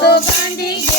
so, so.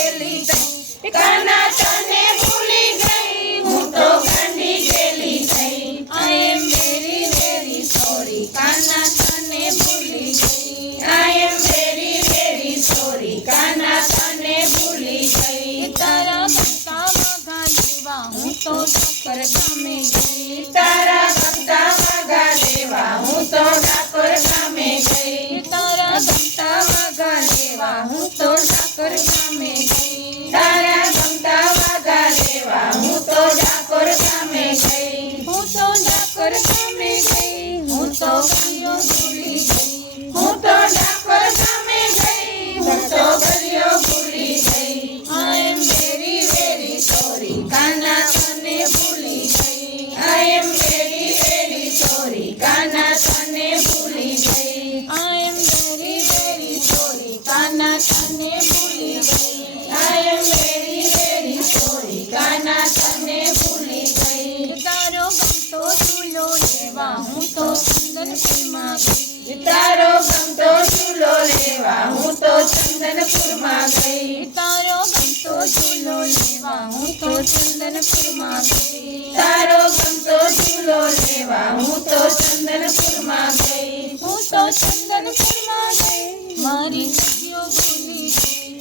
તારો ગમતો ઝૂલો લેવા. હું તો ચંદનપુરમાં ગઈ. તારો ગમતો ઝૂલો લેવા. હું તો ચંદનપુરમાં ગઈ. તારો ગમતો ઝૂલો લેવા. હું તો ચંદનપુરમાં ગઈ. હું તો ચંદનપુરમાં ગઈ. મારી ભૂલી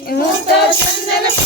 હું તો ચંદન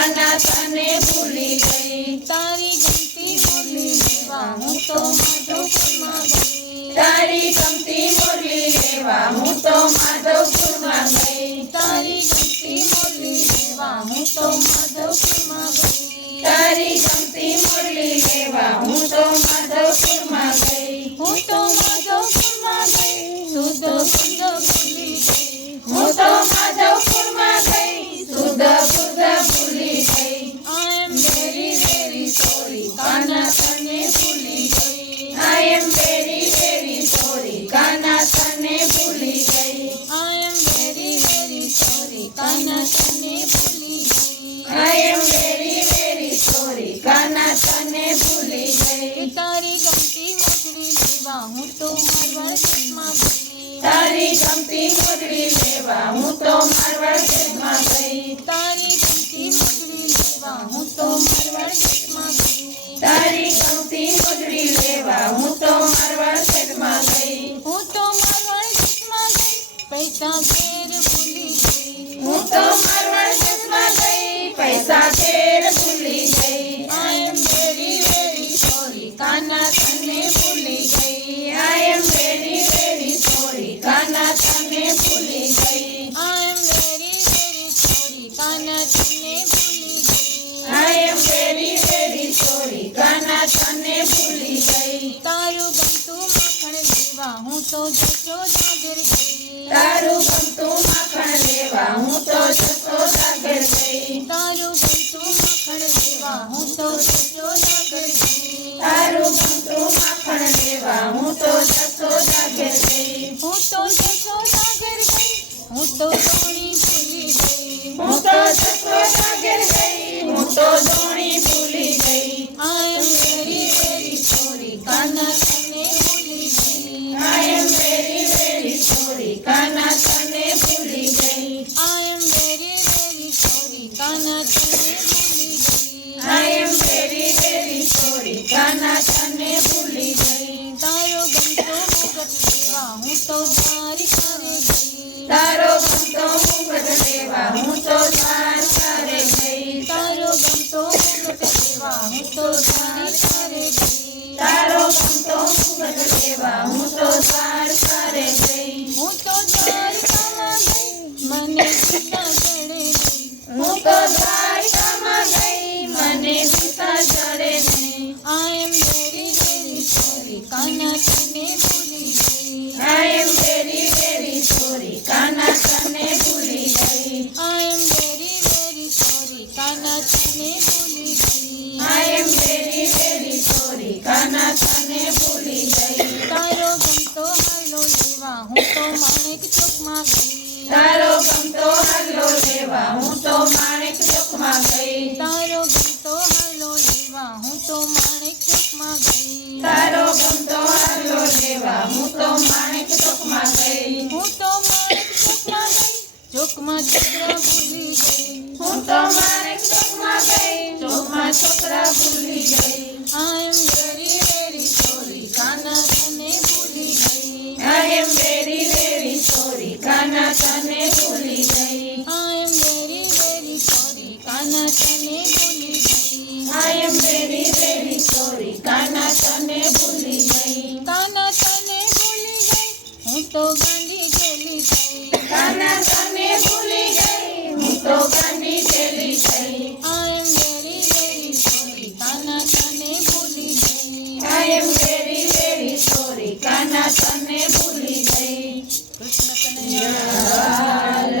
માના તને ભૂલી ગઈ. તારી ગમતી બોલી લેવા હું તો માધવપુરમાં ગઈ. તારી ગમતી બોલી લેવા હું તો માધવપુરમાં ગઈ. તારી ગમતી બોલી લેવા હું તો માધવપુરમાં ગઈ. તારી ગમતી બોલી લેવા હું તો માધવપુરમાં ગઈ. હું તો માધવપુરમાં ગઈ. તું તો બોલી ગઈ. હું તો ભૂલી ગઈ. તારી ગમતી મોજડી લેવા હું તો મારવાડ દેશમાં ગઈ. તારી ગમતી મોજડી લેવા હું તો મારવાડ દેશમાં ગઈ. તારી ગમતી મોજડી લેવા હું તો મારવાડ દેશમાં ગઈ. હું તો મારવાડ દેશમાં ગઈ. પૈસા ફેર ભૂલી ગઈ. હું તો જતો દાદર તારું ગમતું માખણ લેવા હું તો જતો કાના તને ભૂલી ગઈ તારો ગમતો મુગટ દેવા હું તો તારી હું તો કાના હાલો લેવા, હું તો માણેક ચોકમાં ગઈ. હું તો માણેક ચોકમાં ગઈ. ચોકમાં ચોકમાં ગઈ. હું તો માણેક ચોકમાં ગઈ. ચોકમાં ભૂલી ગઈ. હું તો Hallelujah.